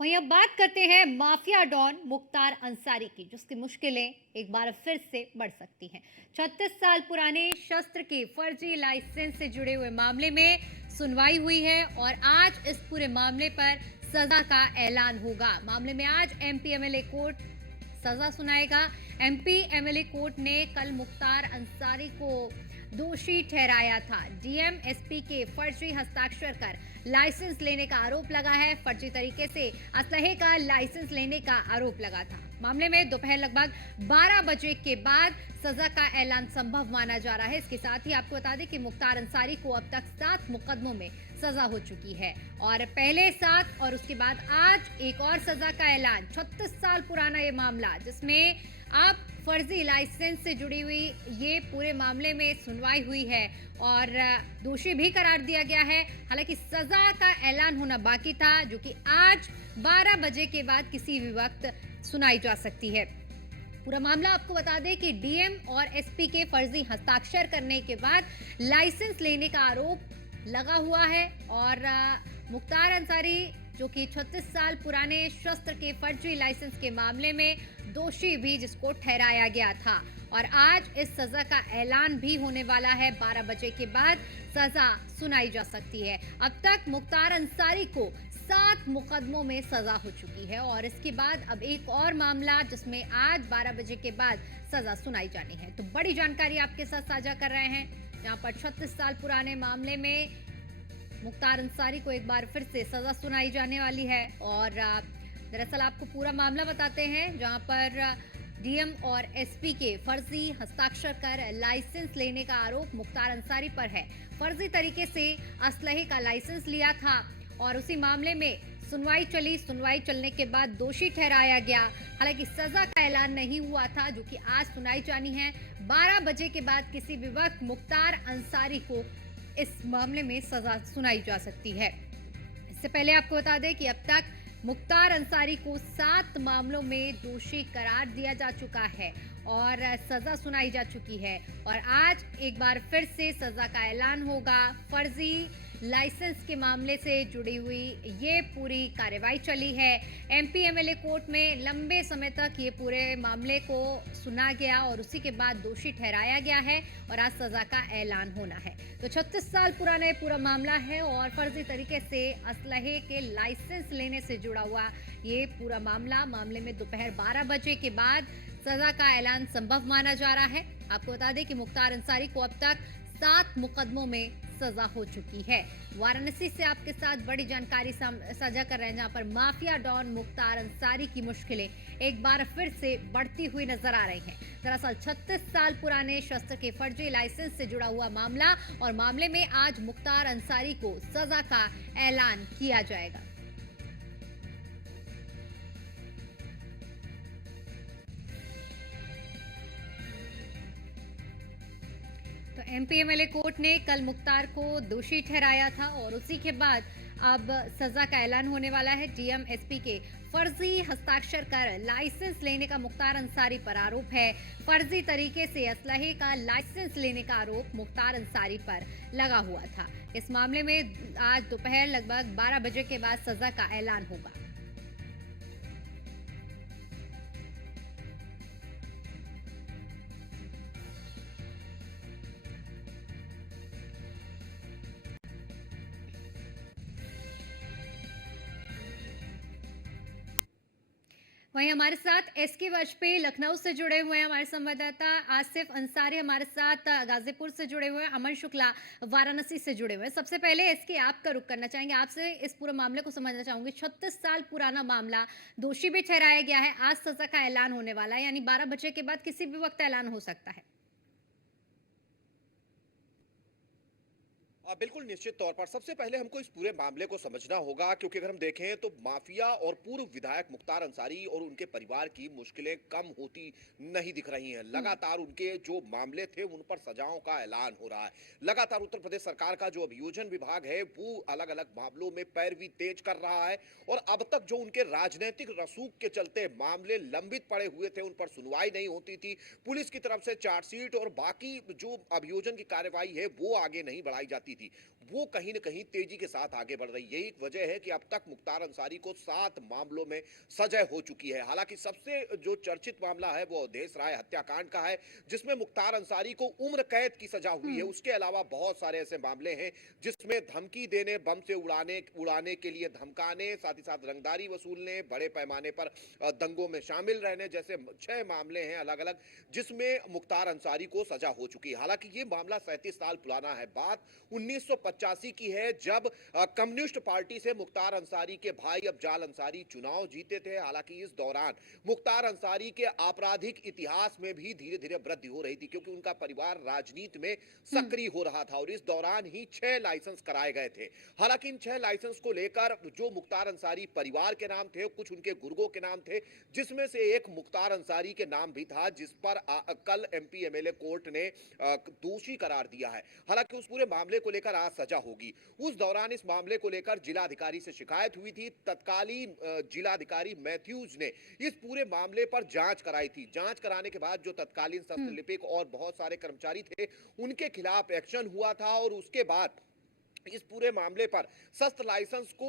वहीं अब बात करते हैं माफिया डॉन मुख्तार अंसारी की, जिसकी मुश्किलें एक बार फिर से बढ़ सकती हैं। 36 साल पुराने शस्त्र के फर्जी लाइसेंस से जुड़े हुए मामले में सुनवाई हुई है और आज इस पूरे मामले पर सजा का ऐलान होगा। मामले में आज एमपी एमएलए कोर्ट सजा सुनाएगा। एमपी एमएलए कोर्ट ने कल मुख्तार अंसारी को दोषी ठहराया था। डीएम एसपी के फर्जी हस्ताक्षर कर लाइसेंस लेने का आरोप लगा है। फर्जी तरीके से असलहे का लाइसेंस लेने का आरोप लगा था। मामले में दोपहर लगभग 12 बजे के बाद सजा का ऐलान संभव माना जा रहा है। इसके साथ ही आपको बता दें कि मुख्तार अंसारी को अब तक 7 मुकदमों में सजा हो चुकी है और पहले 7 और उसके बाद आज एक और सजा का ऐलान। 36 साल पुराना ये मामला, जिसमें आप फर्जी लाइसेंस से जुड़ी हुई ये पूरे मामले में सुनवाई हुई है और दोषी भी करार दिया गया है। हालांकि सजा का ऐलान होना बाकी था, जो कि आज 12 बजे के बाद किसी भी वक्त सुनाई जा सकती है। पूरा मामला आपको बता दें कि डीएम और एसपी के फर्जी हस्ताक्षर करने के बाद लाइसेंस लेने का आरोप लगा हुआ है और मुख्तार अंसारी, जो कि 36 साल पुराने शस्त्र के फर्जी लाइसेंस के मामले में दोषी भी जिसको ठहराया गया था और आज इस सजा का ऐलान भी होने वाला है। 12 बजे के बाद सजा सुनाई जा सकती है। अब तक मुख्तार अंसारी को 7 मुकदमों में सजा हो चुकी है और इसके बाद अब एक और मामला, जिसमें आज 12 बजे के बाद सजा सुनाई जानी है। तो बड़ी जानकारी आपके साथ साझा कर रहे हैं, जहां पर 36 साल पुराने मामले में मुख्तार अंसारी को एक बार फिर से सजा सुनाई जाने वाली है। और दरअसल आपको पूरा मामला बताते हैं, जहां पर डीएम और एसपी के फर्जी हस्ताक्षर कर लाइसेंस लेने का आरोप मुख्तार अंसारी पर है। फर्जी तरीके से असलहे का लाइसेंस लिया था और उसी मामले में सुनवाई चली। सुनवाई चलने के बाद दोषी ठहराया गया। हालांकि सजा का ऐलान नहीं हुआ था, जो कि आज सुनाई जानी है। 12 बजे के बाद किसी भी वक्त मुख्तार अंसारी को इस मामले में सजा सुनाई जा सकती है। इससे पहले आपको बता दें कि अब तक मुख्तार अंसारी को 7 मामलों में दोषी करार दिया जा चुका है और सजा सुनाई जा चुकी है और आज एक बार फिर से सजा का ऐलान होगा। फर्जी लाइसेंस के मामले से जुड़ी हुई ये पूरी कार्रवाई चली है। एमपी एमएलए कोर्ट में लंबे समय तक ये पूरे मामले को सुना गया और उसी के बाद दोषी ठहराया गया है और आज सजा का ऐलान होना है। तो 36 साल पुराना ये पूरा मामला है और फर्जी तरीके से असलहे के लाइसेंस लेने से जुड़ा हुआ ये पूरा मामले में दोपहर 12 बजे के बाद सजा का ऐलान संभव माना जा रहा है। आपको बता दें कि मुख्तार अंसारी को अब तक 7 मुकदमों में सजा हो चुकी है। वाराणसी से आपके साथ बड़ी जानकारी साझा कर रहे हैं, जहां पर माफिया डॉन मुख्तार अंसारी की मुश्किलें एक बार फिर से बढ़ती हुई नजर आ रही हैं। दरअसल 36 साल पुराने शस्त्र के फर्जी लाइसेंस से जुड़ा हुआ मामला और मामले में आज मुख्तार अंसारी को सजा का ऐलान किया जाएगा। तो एमपी एमएलए कोर्ट ने कल मुख्तार को दोषी ठहराया था और उसी के बाद अब सजा का ऐलान होने वाला है। डीएम एसपी के फर्जी हस्ताक्षर कर लाइसेंस लेने का मुख्तार अंसारी पर आरोप है। फर्जी तरीके से असलहे का लाइसेंस लेने का आरोप मुख्तार अंसारी पर लगा हुआ था। इस मामले में आज दोपहर लगभग 12 बजे के बाद सजा का ऐलान होगा। वहीं हमारे साथ एसके वाजपेयी लखनऊ से जुड़े हुए हैं, हमारे संवाददाता आसिफ अंसारी हमारे साथ गाजीपुर से जुड़े हुए हैं, अमन शुक्ला वाराणसी से जुड़े हुए हैं। सबसे पहले एसके आपका रुख करना चाहेंगे, आपसे इस पूरे मामले को समझना चाहूंगी। 36 साल पुराना मामला, दोषी भी ठहराया गया है, आज सजा का ऐलान होने वाला है, यानी 12 बजे के बाद किसी भी वक्त ऐलान हो सकता है। बिल्कुल निश्चित तौर पर सबसे पहले हमको इस पूरे मामले को समझना होगा, क्योंकि अगर हम देखें तो माफिया और पूर्व विधायक मुख्तार अंसारी और उनके परिवार की मुश्किलें कम होती नहीं दिख रही हैं। लगातार उनके जो मामले थे उन पर सजाओं का ऐलान हो रहा है। लगातार उत्तर प्रदेश सरकार का जो अभियोजन विभाग है वो अलग अलग मामलों में पैरवी तेज कर रहा है और अब तक जो उनके राजनीतिक रसूख के चलते मामले लंबित पड़े हुए थे उन पर सुनवाई नहीं होती थी। पुलिस की तरफ से चार्जशीट और बाकी जो अभियोजन की कार्रवाई है वो आगे नहीं बढ़ाई जाती थी, वो कहीं न कहीं तेजी के साथ आगे बढ़ रही है। यही एक वजह है कि अब तक मुख्तार अंसारी को 7 मामलों में सजा हो चुकी है। हालाँकि सबसे जो चर्चित मामला है वो अवधेश राय हत्याकांड का है, जिसमें मुख्तार अंसारी को उम्र कैद की सजा हुई है। हम्म। उसके अलावा बहुत सारे ऐसे मामले हैं जिसमें धमकी देने, बम से उड़ाने के लिए धमकाने, साथ ही साथ रंगदारी वसूलने, बड़े पैमाने पर दंगों में शामिल रहने जैसे 6 मामले हैं अलग-अलग, जिसमें मुख्तार अंसारी को सजा हो चुकी है। हालांकि ये मामला 37 साल पुराना है। बात 1985 की है, जब कम्युनिस्ट पार्टी से मुख्तार अंसारी के भाई अफजाल अंसारी चुनाव जीते थे। हालांकि इस दौरान मुख्तार अंसारी के आपराधिक इतिहास में भी धीरे-धीरे वृद्धि हो रही थी, क्योंकि उनका परिवार राजनीति में हम्म। सक्रिय हो रहा था और इस दौरान ही 6 लाइसेंस कराए गए थे। हालांकि इन 6 लाइसेंस को लेकर जो मुख्तार अंसारी परिवार के नाम थे, कुछ उनके गुर्गों के नाम थे, जिसमें से एक मुख्तार अंसारी के नाम भी था, जिस पर कल एमपी एमएलए कोर्ट ने दोषी करार दिया है। हालांकि उस पूरे मामले को लेकर आज सजा होगी। उस दौरान इस मामले को लेकर जिलाधिकारी से शिकायत हुई थी। तत्कालीन जिलाधिकारी मैथ्यूज ने इस पूरे मामले पर जांच कराई थी। जांच कराने के बाद जो तत्कालीन शस्त्र हम्म। लिपिक और बहुत सारे कर्मचारी थे, उनके खिलाफ एक्शन हुआ था और उसके बाद इस पूरे मामले पर शस्त्र लाइसेंस को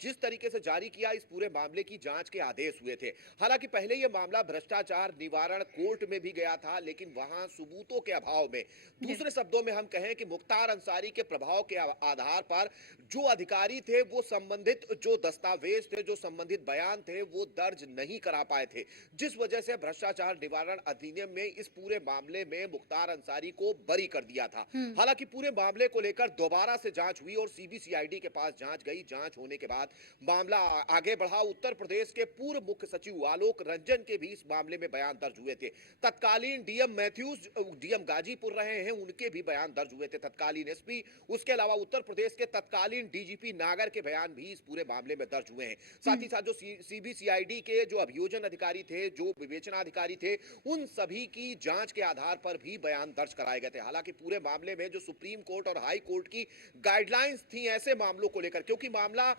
जिस तरीके से जारी किया, इस पूरे मामले की जांच के आदेश हुए थे। हालांकि पहले यह मामला भ्रष्टाचार निवारण कोर्ट में भी गया था, लेकिन वहां सबूतों के अभाव में, जी। दूसरे शब्दों में हम कहें कि मुख्तार अंसारी के प्रभाव के आधार पर जो अधिकारी थे वो संबंधित जो दस्तावेज थे, जो संबंधित बयान थे, वो दर्ज नहीं करा पाए थे, जिस वजह से भ्रष्टाचार निवारण अधिनियम में इस पूरे मामले में मुख्तार अंसारी को बरी कर दिया था। हम्म। हालांकि पूरे मामले को लेकर दोबारा से जांच हुई और सीबीसीआईडी के पास जांच गई। जांच होने के बाद मामला आगे बढ़ा। उत्तर प्रदेश के पूर्व मुख्य सचिव आलोक रंजन के भी इस मामले में बयान दर्ज हुए थे। तत्कालीन डीएम मैथ्यूज, डीएम गाजीपुर रहे हैं, उनके भी बयान दर्ज हुए थे। तत्कालीन एसपी, उसके अलावा उत्तर प्रदेश के तत्कालीन डीजीपी नागर के बयान भी इस पूरे मामले में दर्ज हुए हैं। साथ ही साथ जो सीबीसीआईडी के जो अभियोजन अधिकारी थे, जो विवेचना अधिकारी थे, उन सभी की जांच के आधार पर भी बयान दर्ज कराए गए थे। हालांकि पूरे मामले में जो सुप्रीम कोर्ट और हाई कोर्ट की गाइडलाइंस थी ऐसे मामलों को लेकर, क्योंकि मामला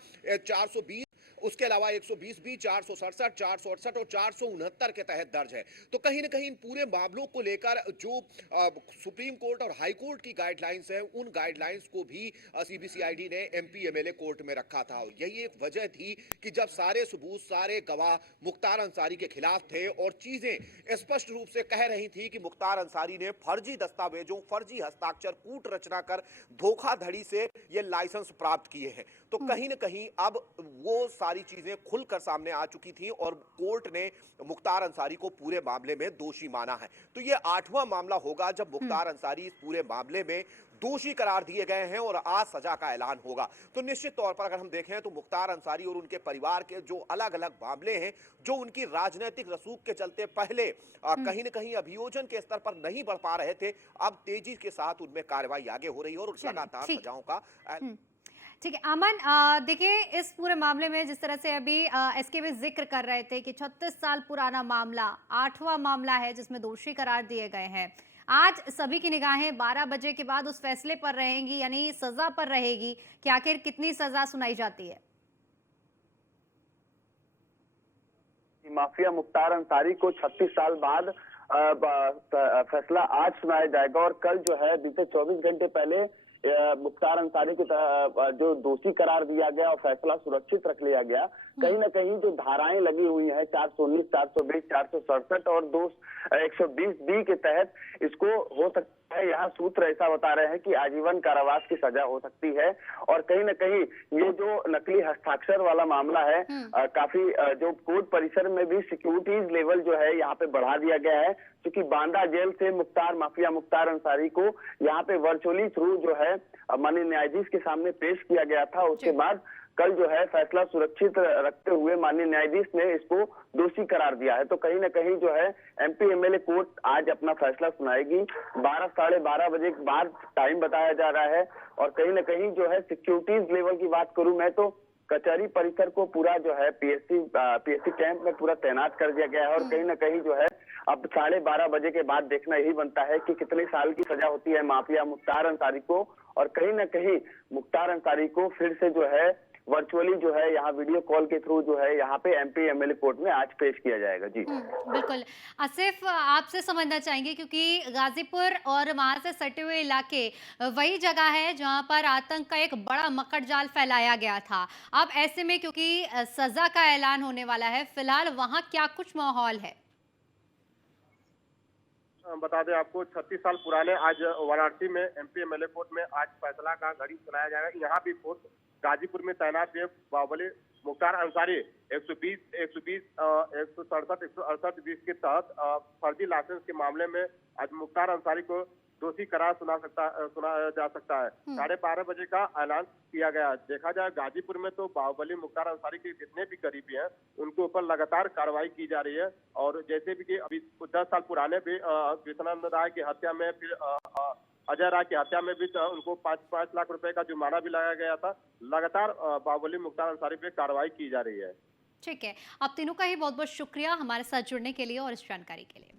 420, उसके अलावा 120 भी, 467, 468 और 469 के तहत दर्ज है। तो कहीं ना कहीं इन पूरे मामलों को लेकर जो सुप्रीम कोर्ट और हाई कोर्ट की गाइडलाइंस है, उन गाइडलाइंस को भी सीबीसीआईडी ने एमपी एमएलए कोर्ट में रखा था। और यही एक वजह थी कि जब सारे सबूत, सारे गवाह मुख्तार अंसारी के खिलाफ थे और चीजें स्पष्ट रूप से कह रही थी कि मुख्तार अंसारी ने फर्जी दस्तावेजों, फर्जी हस्ताक्षर, कूट रचना कर धोखाधड़ी से ये लाइसेंस प्राप्त किए हैं, तो कहीं ना कहीं अब वो सारी चीजें खुलकर सामने आ चुकी थी और कोर्ट ने मुख्तार अंसारी को पूरे मामले में दोषी माना है। तो ये 8वां मामला होगा जब मुख्तार अंसारी इस पूरे मामले में दोषी करार दिए गए हैं और आज सजा का ऐलान होगा। तो निश्चित तौर पर अगर हम देखें तो मुख्तार अंसारी और उनके परिवार के जो अलग अलग मामले हैं, जो उनकी राजनीतिक रसूख के चलते पहले कहीं न कहीं अभियोजन के स्तर पर नहीं बढ़ पा रहे थे, अब तेजी के साथ उनमें कार्रवाई आगे हो रही है और चलिए, लगातार ठीक। सजाओं का ठीक है अमन, देखिए इस पूरे मामले में जिस तरह से अभी एसके भी जिक्र कर रहे थे कि 36 साल पुराना मामला 8वां मामला है जिसमें दोषी करार दिए गए हैं। आज सभी की निगाहें 12 बजे के बाद उस फैसले पर रहेंगी, यानी सजा पर रहेगी कि आखिर कितनी सजा सुनाई जाती है। माफिया मुख्तार अंसारी को 36 साल बाद फैसला आज सुनाया जाएगा और कल जो है बीते 24 घंटे पहले मुख्तार अंसारी को जो दोषी करार दिया गया और फैसला सुरक्षित रख लिया गया। कहीं ना कहीं जो धाराएं लगी हुई हैं 419, 420, 467 और 120 बी के तहत इसको हो सकता है, यहाँ सूत्र ऐसा बता रहे हैं कि आजीवन कारावास की सजा हो सकती है। और कहीं ना कहीं ये जो नकली हस्ताक्षर वाला मामला है, काफी जो कोर्ट परिसर में भी सिक्योरिटीज लेवल जो है यहाँ पे बढ़ा दिया गया है, क्योंकि बांदा जेल से माफिया मुख्तार अंसारी को यहाँ पे वर्चुअली थ्रू जो है माननीय न्यायाधीश के सामने पेश किया गया था। उसके बाद कल जो है फैसला सुरक्षित रखते हुए माननीय न्यायाधीश ने इसको दोषी करार दिया है। तो कहीं ना कहीं जो है एमपी एमएलए कोर्ट आज अपना फैसला सुनाएगी। 12 साढ़े 12 बजे के बाद टाइम बताया जा रहा है। और कहीं ना कहीं जो है सिक्योरिटीज लेवल की बात करूं मैं तो कचहरी परिसर को पूरा जो है पीएससी कैंप में पूरा तैनात कर दिया गया है। और कहीं ना कहीं जो है अब 12:30 बजे के बाद देखना यही बनता है कि कितने साल की सजा होती है माफिया मुख्तार अंसारी को। और कहीं ना कहीं मुख्तार अंसारी को फिर से जो है वर्चुअली जो है यहाँ वीडियो कॉल के थ्रू जो है यहाँ पे एमपी एमएलए कोर्ट में आज पेश किया जाएगा। जी बिल्कुल। आसिफ, आपसे समझना चाहेंगे क्योंकि गाजीपुर और वहां से सटे हुए इलाके वही जगह है जहां पर आतंक का एक बड़ा मकड़जाल फैलाया गया था। अब ऐसे में क्योंकि सजा का ऐलान होने वाला है, फिलहाल वहां क्या कुछ माहौल है? बता दें आपको 36 साल पुराने आज वाराणसी में एमपी एमएलए कोर्ट में आज फैसला का घड़ी सुनाया जाएगा। यहाँ भी फोर्स गाजीपुर में तैनात है। बाहुबली मुख्तार अंसारी 167 20 के तहत फर्जी लाइसेंस के मामले में आज मुख्तार अंसारी को दोषी करार सुनाया जा सकता है। 12:30 बजे का ऐलान किया गया। देखा जाए गाजीपुर में तो बाहुबली मुख्तार अंसारी के जितने भी करीबी हैं उनके ऊपर लगातार कार्रवाई की जा रही है। और जैसे भी कि अभी 10 साल पुराने भी कृष्णानंद राय की हत्या में, फिर अजय राय की हत्या में भी उनको 5 लाख रुपए का जुर्माना भी लगाया गया था। लगातार बाहुबली मुख्तार अंसारी पे कार्रवाई की जा रही है। ठीक है, आप तीनों का ही बहुत बहुत शुक्रिया हमारे साथ जुड़ने के लिए और इस जानकारी के लिए।